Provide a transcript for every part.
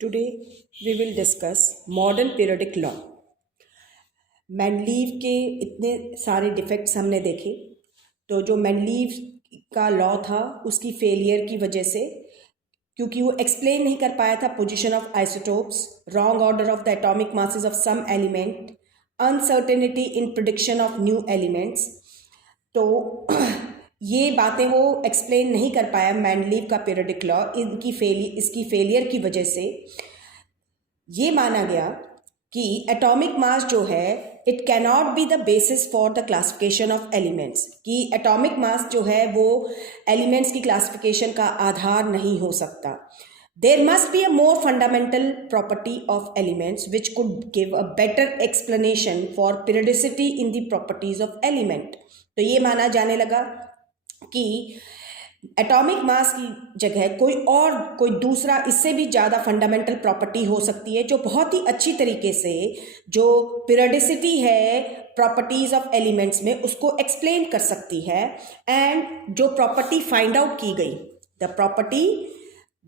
Today we will discuss modern periodic law. Mendeleev के इतने सारे डिफेक्ट्स हमने देखे, तो जो मेंडलीव का लॉ था उसकी फेलियर की वजह से, क्योंकि वो एक्सप्लेन नहीं कर पाया था position of isotopes, wrong order of the atomic masses of some element, uncertainty in prediction of new elements, तो ये बातें वो एक्सप्लेन नहीं कर पाया मेंडलीव का पीरियोडिक लॉ। इसकी फेलियर की वजह से ये माना गया कि एटॉमिक मास जो है it cannot be the basis for the classification of elements, कि एटॉमिक मास जो है वो एलिमेंट्स की क्लासिफिकेशन का आधार नहीं हो सकता। There must be a more fundamental property of elements which could give a better explanation for periodicity in the properties of element. तो ये माना जाने लगा कि एटॉमिक मास की जगह कोई दूसरा इससे भी ज़्यादा फंडामेंटल प्रॉपर्टी हो सकती है, जो बहुत ही अच्छी तरीके से जो पीरियोडिसिटी है प्रॉपर्टीज ऑफ एलिमेंट्स में उसको एक्सप्लेन कर सकती है। एंड जो प्रॉपर्टी फाइंड आउट की गई, the property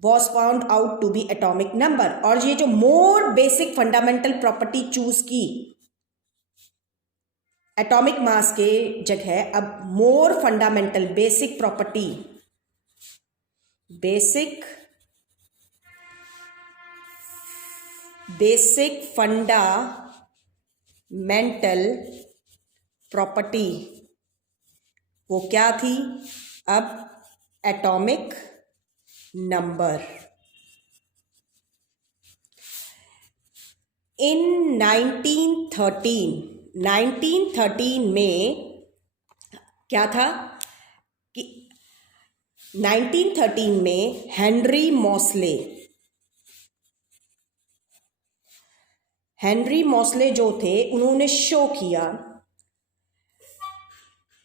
was found out to be atomic number. और ये जो more basic fundamental property choose की एटॉमिक मास के जगह, अब more fundamental basic property, basic fundamental property वो क्या थी? अब एटॉमिक नंबर। इन 1913 में क्या था कि 1913 में हेनरी मॉसले जो थे उन्होंने शो किया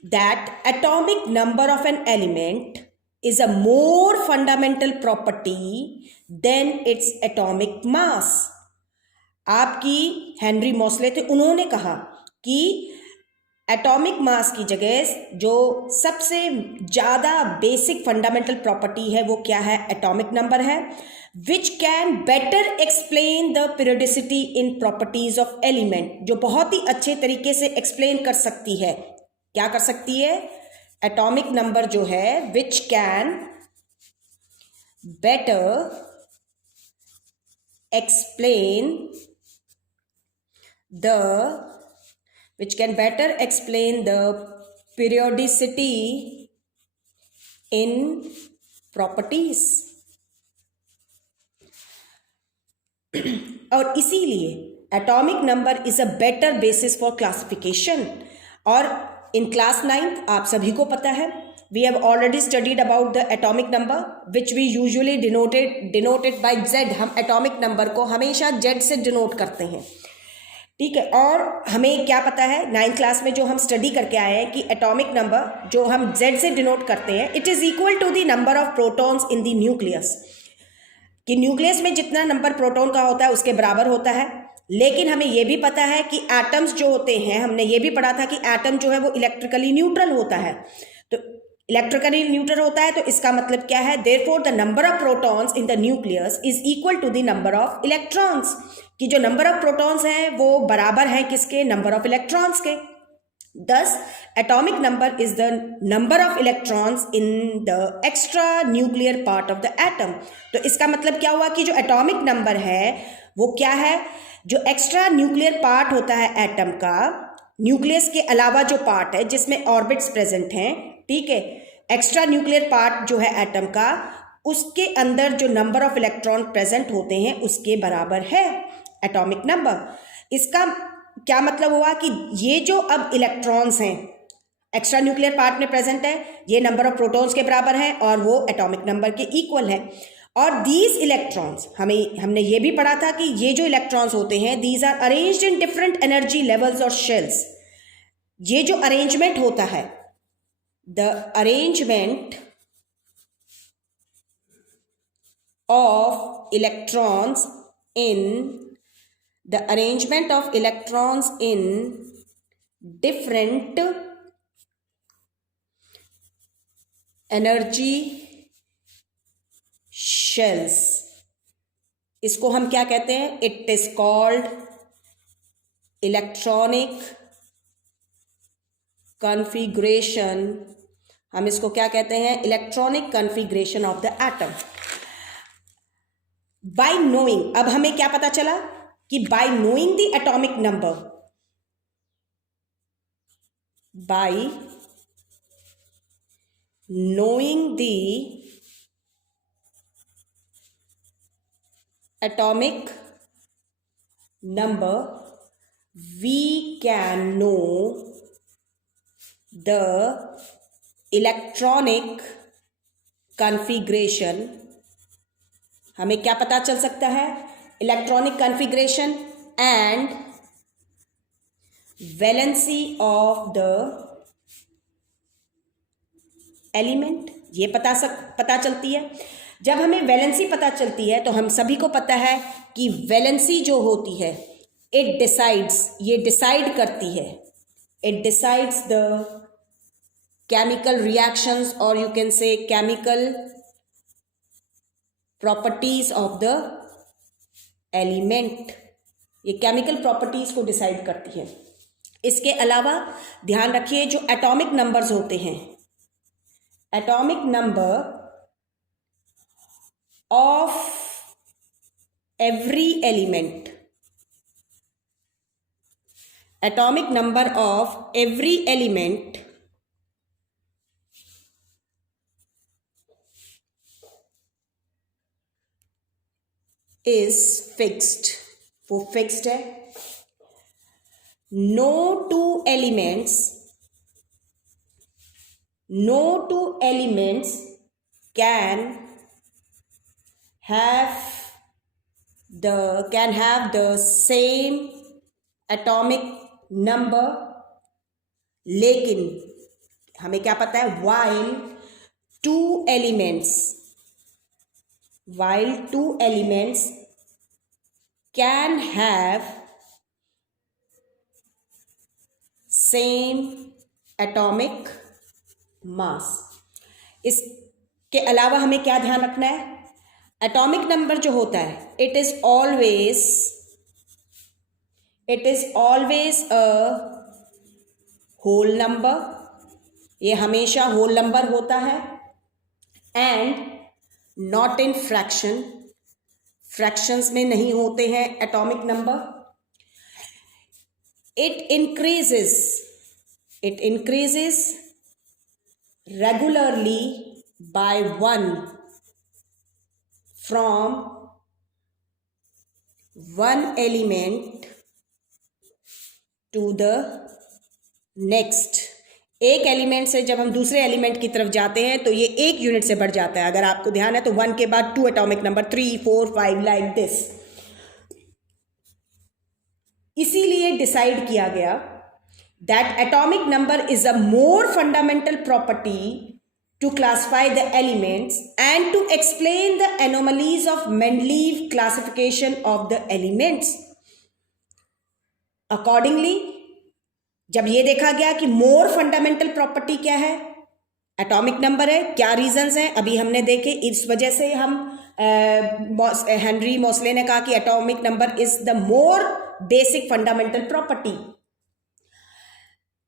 that atomic number of an element is a more fundamental property than its atomic mass। आपकी हेनरी मॉसले थे, उन्होंने कहा कि एटॉमिक मास की जगह जो सबसे ज़्यादा बेसिक फंडामेंटल प्रॉपर्टी है वो क्या है? एटॉमिक नंबर है, which can better explain the periodicity in properties of element, जो बहुत ही अच्छे तरीके से एक्सप्लेन कर सकती है। क्या कर सकती है? एटॉमिक नंबर जो है which can better explain the periodicity in properties। और इसीलिए atomic number is a better basis for classification. और इन क्लास 9th आप सभी को पता है, we have already studied about the atomic number which we usually denoted by Z। हम atomic number को हमेशा Z से डिनोट करते हैं, ठीक है। और हमें क्या पता है 9th क्लास में जो हम स्टडी करके आए हैं कि एटॉमिक नंबर जो हम Z से डिनोट करते हैं, it is equal to the number of protons in the nucleus, कि न्यूक्लियस में जितना नंबर प्रोटॉन का होता है उसके बराबर होता है। लेकिन हमें यह भी पता है कि एटम्स जो होते हैं, हमने ये भी पढ़ा था कि एटम जो है वो इलेक्ट्रिकली न्यूट्रल होता है। तो इलेक्ट्रिकली न्यूट्रल होता है तो इसका मतलब क्या है? Therefore the number of protons in the nucleus is equal to the number of electrons, कि जो नंबर ऑफ प्रोटॉन्स हैं वो बराबर है किसके? नंबर ऑफ इलेक्ट्रॉन्स के। Thus, atomic number is the number of electrons in the extra nuclear part of the atom। तो इसका मतलब क्या हुआ कि जो एटॉमिक नंबर है वो क्या है? जो एक्स्ट्रा न्यूक्लियर पार्ट होता है एटम का, न्यूक्लियस के अलावा जो पार्ट है जिसमें ऑर्बिट्स प्रेजेंट हैं, ठीक है, एक्स्ट्रा न्यूक्लियर पार्ट जो है एटम का, उसके अंदर जो नंबर ऑफ इलेक्ट्रॉन प्रेजेंट होते हैं उसके बराबर है एटॉमिक नंबर। इसका क्या मतलब हुआ कि ये जो अब इलेक्ट्रॉन्स हैं एक्स्ट्रा न्यूक्लियर पार्ट में प्रेजेंट है, ये नंबर ऑफ प्रोटॉन्स के बराबर है और वो एटॉमिक नंबर के इक्वल है। और दीज इलेक्ट्रॉन्स, हमने ये भी पढ़ा था कि ये जो इलेक्ट्रॉन्स होते हैं these are arranged in different energy levels और शेल्स। ये जो अरेंजमेंट होता है, the arrangement of electrons in different energy shells इसको हम क्या कहते हैं? It is called electronic configuration. हम इसको क्या कहते हैं? Electronic configuration of the atom. By knowing, अब हमें क्या पता चला कि by knowing the atomic number, by knowing the atomic number we can know the electronic configuration। हमें क्या पता चल सकता है? Electronic configuration and valency of the element, ये पता चलती है। जब हमें वैलेंसी पता चलती है तो हम सभी को पता है कि वैलेंसी जो होती है, इट डिसाइड्स, ये डिसाइड करती है, it decides the chemical reactions और you can say chemical properties of the element. ये केमिकल प्रॉपर्टीज को डिसाइड करती है। इसके अलावा ध्यान रखिए, जो एटॉमिक नंबर्स होते हैं, atomic number of every element, atomic number of every element is fixed। वो फिक्स्ड है। no two elements can have the same atomic number, लेकिन हमें क्या पता है? while two elements can have same atomic mass। इसके अलावा हमें क्या ध्यान रखना है? एटॉमिक नंबर जो होता है, it is always a whole number, ये हमेशा होल नंबर होता है। एंड नॉट इन फ्रैक्शंस में नहीं होते हैं atomic number. It increases regularly by 1 from one element to the next। एक एलिमेंट से जब हम दूसरे एलिमेंट की तरफ जाते हैं तो ये एक यूनिट से बढ़ जाता है। अगर आपको ध्यान है तो 1 के बाद 2 एटॉमिक नंबर, 3, 4, 5 लाइक दिस। इसीलिए डिसाइड किया गया that atomic number is a more fundamental property to classify the elements and to explain the anomalies of Mendeleev classification of the elements। Accordingly, जब ये देखा गया कि मोर फंडामेंटल प्रॉपर्टी क्या है, एटॉमिक नंबर है, क्या रीजंस हैं अभी हमने देखे। इस वजह से हम हेनरी मोसले ने कहा कि atomic number is the more basic fundamental property.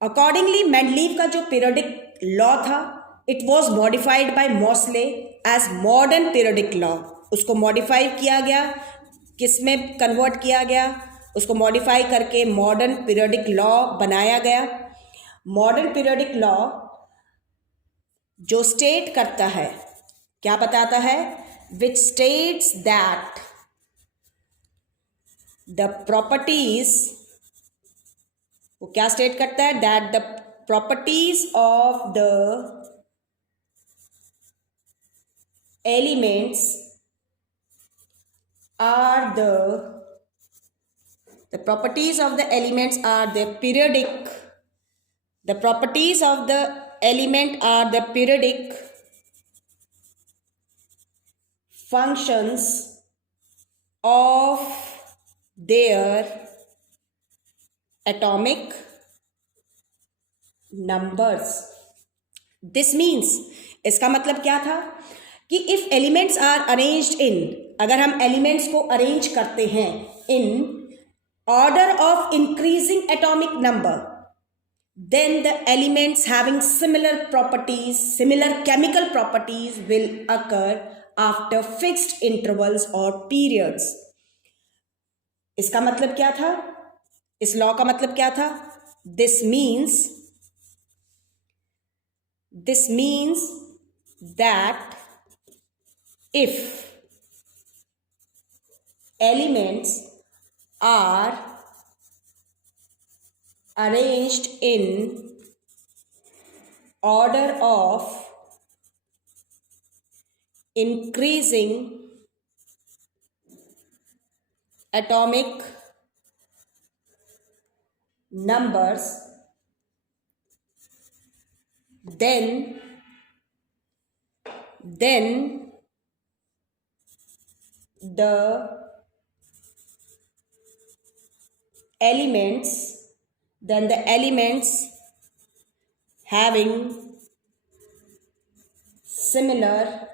Accordingly Mendeleev का जो पीरियोडिक लॉ था, it was modified by Moseley as modern periodic law. उसको मॉडिफाई किया गया, किसमें कन्वर्ट किया गया? उसको मॉडिफाई करके मॉडर्न पीरियोडिक लॉ बनाया गया। मॉडर्न पीरियोडिक लॉ जो स्टेट करता है, क्या बताता है? Which states that the properties, वो क्या स्टेट करता है? That the properties of the elements are the properties of the elements are the periodic, the properties of the element are the periodic functions of their atomic numbers। This means, इसका मतलब क्या था कि if elements are arranged in अगर हम elements को arrange करते हैं इन order of increasing atomic number, then the elements having similar properties, similar chemical properties will occur after fixed intervals or periods. इसका मतलब क्या था? इस लॉ का मतलब क्या था? This means that if elements are arranged in order of increasing atomic numbers, then the elements having similar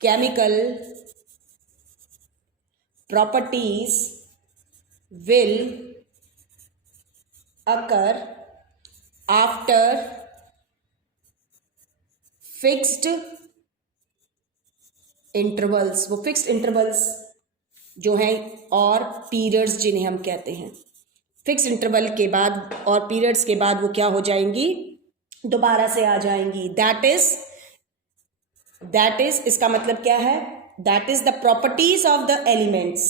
chemical properties will occur after fixed intervals. वो fixed intervals जो हैं और पीरियड्स जिन्हें हम कहते हैं, फिक्स इंटरवल के बाद और पीरियड्स के बाद वो क्या हो जाएंगी? दोबारा से आ जाएंगी. दैट इज इसका मतलब क्या है? That is the properties of the elements.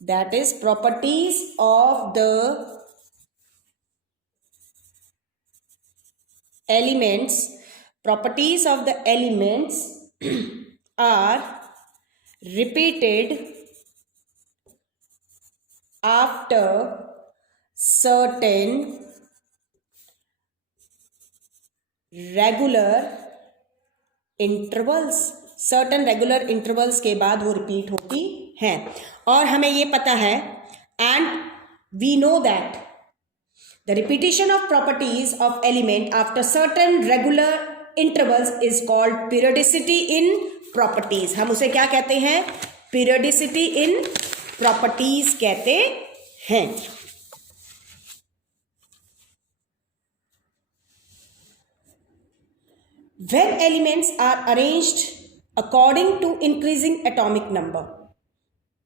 That is properties of the elements. Properties of the elements are repeated after certain regular intervals. certain regular intervals के बाद वो रिपीट होती हैं. और हमें ये पता है, and we know that the repetition of properties of element after certain regular intervals is called periodicity in properties. हम उसे क्या कहते हैं? periodicity in properties कहते हैं. when elements are arranged according to increasing atomic number,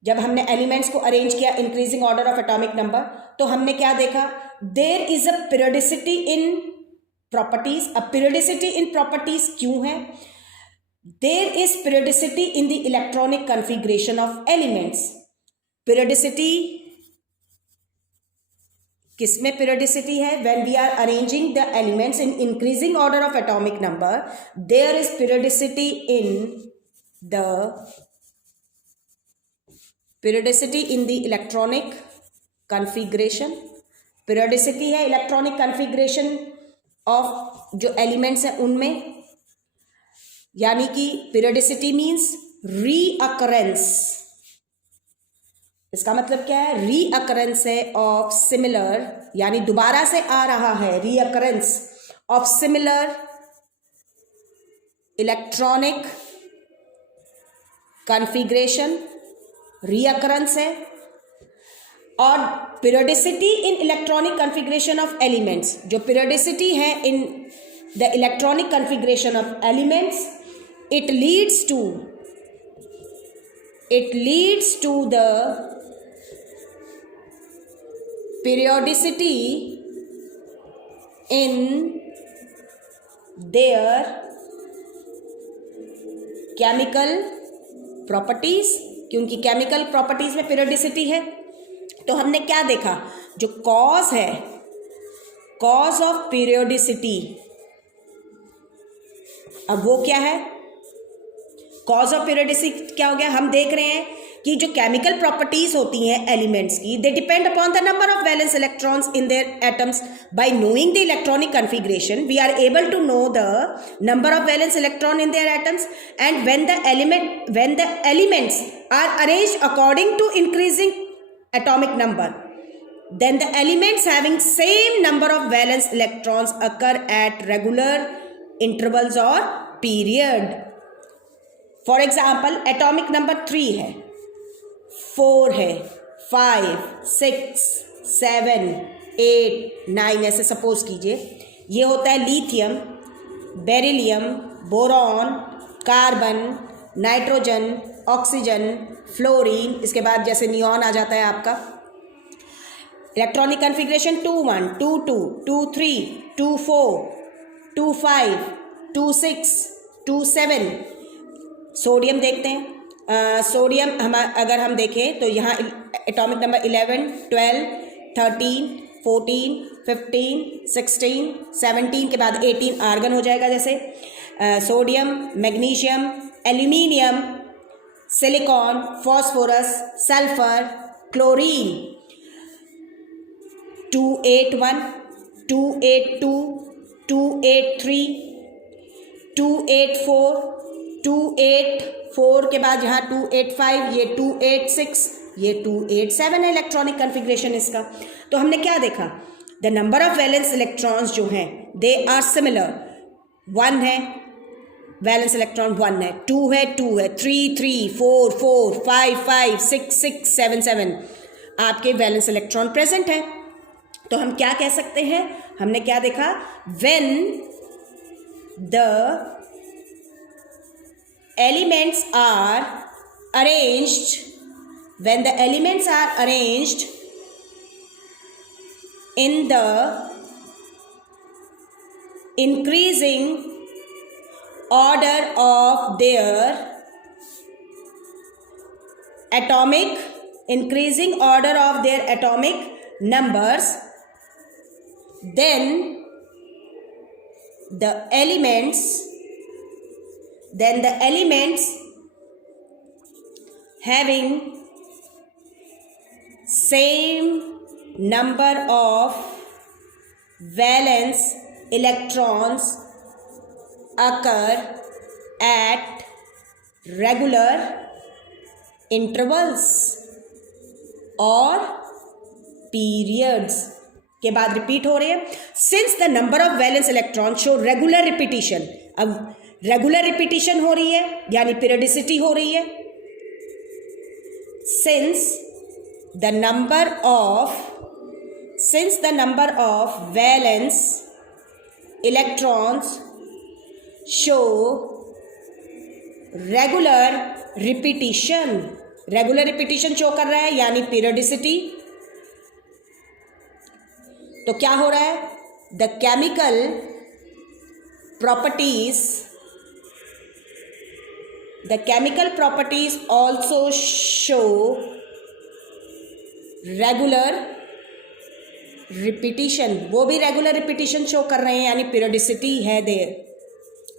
जब हमने elements को अरेंज किया increasing order of atomic number, तो हमने क्या देखा? There is a periodicity in properties. अब पीरियोडिसिटी इन प्रॉपर्टीज क्यों है? There is periodicity in the electronic configuration of elements. Periodicity किसमें periodicity है? When we are arranging the elements in increasing order of atomic number, there is periodicity in the electronic configuration. Periodicity है electronic configuration of जो elements हैं उनमें. यानी कि periodicity means recurrence. इसका मतलब क्या है? रीअकरेंस है ऑफ सिमिलर, यानी दोबारा से आ रहा है. Recurrence of similar electronic configuration, recurrence है. और periodicity in electronic configuration of elements, जो पीरियोडिसिटी है in the electronic configuration of elements, it leads to the periodicity in their chemical properties. क्योंकि केमिकल प्रॉपर्टीज में पीरियोडिसिटी है. तो हमने क्या देखा? जो कॉज है, कॉज ऑफ पीरियोडिसिटी, अब वो क्या है? कॉज ऑफ पीरियोडिसिटी क्या हो गया? हम देख रहे हैं कि जो केमिकल प्रॉपर्टीज होती हैं एलिमेंट्स की, they depend upon the number of valence electrons in their atoms. By knowing the electronic configuration we are able to know the number of valence electron in their atoms. And when the elements are arranged according to increasing atomic number, then the elements having same number of valence electrons occur at regular intervals or period. For example atomic number 3 है, 4 है, 5, 6, 7, 8, 9 ऐसे suppose कीजिए। ये होता है lithium, beryllium, boron, carbon, nitrogen, oxygen, fluorine, इसके बाद जैसे नियॉन आ जाता है आपका। Electronic configuration 2-1, 2-2, 2-3, 2-4, 2-5, 2-6, 2-7। सोडियम देखते हैं। सोडियम अगर हम देखें तो यहाँ एटॉमिक नंबर 11, 12, 13, 14, 15, 16, 17 के बाद 18 आर्गन हो जाएगा। जैसे sodium, magnesium, aluminium, silicon, phosphorus, sulphur, chlorine. 281, 282, 283, 284, 284 के बाद यहाँ 285, ये 286, ये 287 है इलेक्ट्रॉनिक कन्फिग्रेशन इसका। तो हमने क्या देखा, the number of valence electrons जो हैं दे आर सिमिलर। 1 है वैलेंस इलेक्ट्रॉन, 1 है, 2 है, 2 है, 3, 3, 4, 4, 5, 5, 6, 6, 7, 7 आपके वैलेंस इलेक्ट्रॉन प्रेजेंट है। तो हम क्या कह सकते हैं, हमने क्या देखा, when the elements are arranged, when the elements are arranged in the increasing order of their atomic numbers, then the elements having same number of valence electrons occur at regular intervals or periods। के बाद repeat हो रहे हैं। Since the number of valence electron show regular repetition, अब regular repetition हो रही है यानी पीरियडिसिटी हो रही है। Since the number of valence electrons show regular repetition show कर रहा है यानी पीरियडिसिटी। तो क्या हो रहा है, the chemical properties also show regular repetition, वो भी रेगुलर रिपीटिशन शो कर रहे हैं यानी पीरियडिसिटी है देयर।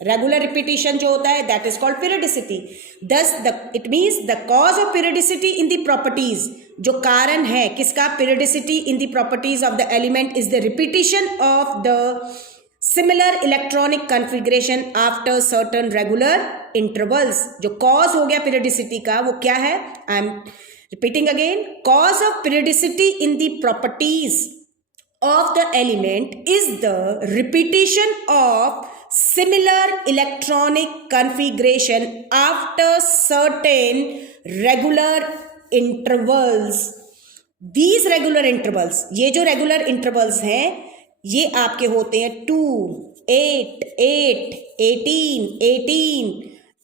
रेगुलर रिपीटिशन जो होता है that is called periodicity. Thus it means the cause of periodicity in the properties, जो कारण है किसका, periodicity in the properties of the element is the repetition of the similar electronic configuration after certain regular intervals. जो cause हो गया periodicity का वो क्या है, I am repeating again, cause of periodicity in the properties of the element is the repetition of similar electronic configuration after certain regular intervals. These regular intervals, ये जो regular intervals हैं ये आपके होते हैं 2, 8, 8, 18, 18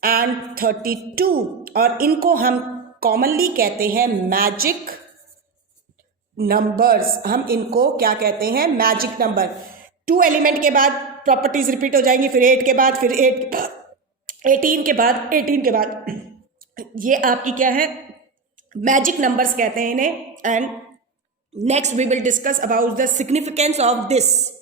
and 32 और इनको हम कॉमनली कहते हैं मैजिक नंबर्स। हम इनको क्या कहते हैं, मैजिक नंबर। 2 एलिमेंट के बाद प्रॉपर्टीज रिपीट हो जाएंगी, फिर 8 के बाद, फिर 18 के बाद, 18 के बाद, ये आपकी क्या है, मैजिक नंबर्स कहते हैं इन्हें। And next we will discuss about the significance of this.